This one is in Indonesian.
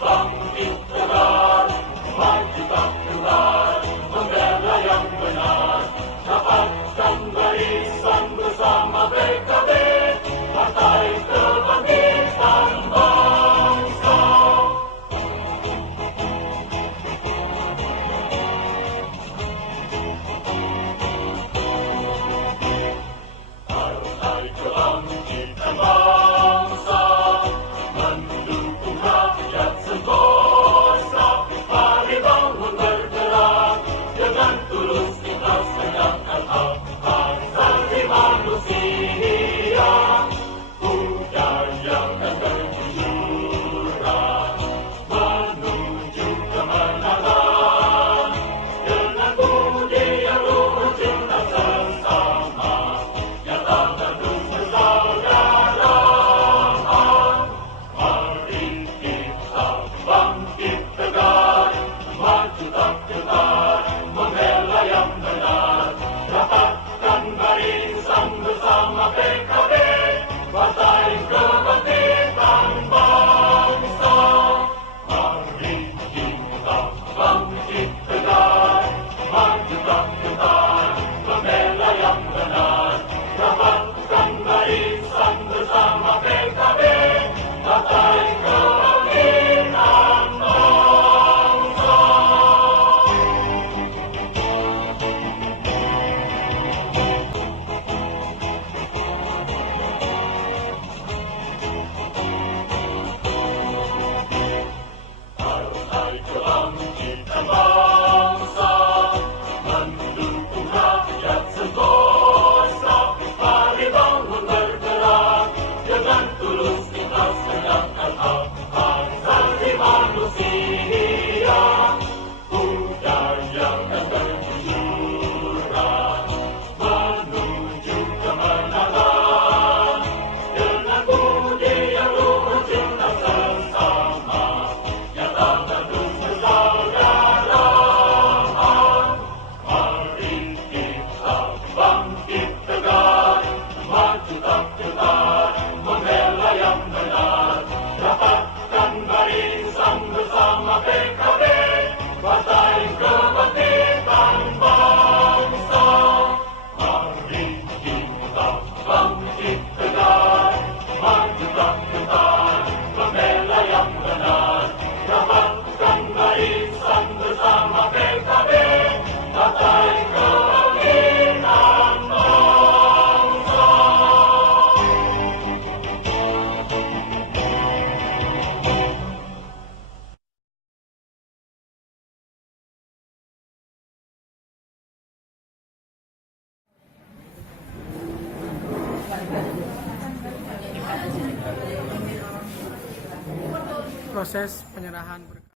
bangkit tegar, maju tak keluar, membela yang benar, dapatkan barisan bersama PKB, Partai Kebangkitan Bangsa. Partai Kebangkitan Bangsa mendukung rakyat sentosa, mari bangun bergerak dengan tulus ikhlas tegakkan hak asasi manusia, budayakan kejujuran menuju kemenangan, dengan budi yang luhur cinta sesama, nyata teguh persaudaraan. Mari kita bangkit tegar, maju tak gentar, membela yang benar, dapatkan barisan bersama PKB, Partai Kebangkitan Bangsa. Mari kita bangkit tegar, maju tak gentar, membela yang benar, dapatkan barisan bersama PKB, Partai Kebangkitan Bangsa. Partai Kebangkitan Bangsa mendukung rakyat sentosa, mari bangun bergerak dengan tulus ikhlas tegakkan hak asasi manusia, budayakan kejujuran menuju kemenangan, dengan budi yang luhur cinta sesama, nyata teguh persaudaraan. Mari kita bangkit tegar, maju tak gentar, membela yang benar, dapatkan barisan bersama PKB, Partai Kebangkitan Bangsa. Mari kita bangkit tegar, maju tak gentar, membela yang benar, dapatkan barisan bersama PKB, Partai Kebangkitan Bangsa. Proses penyerahan berkas.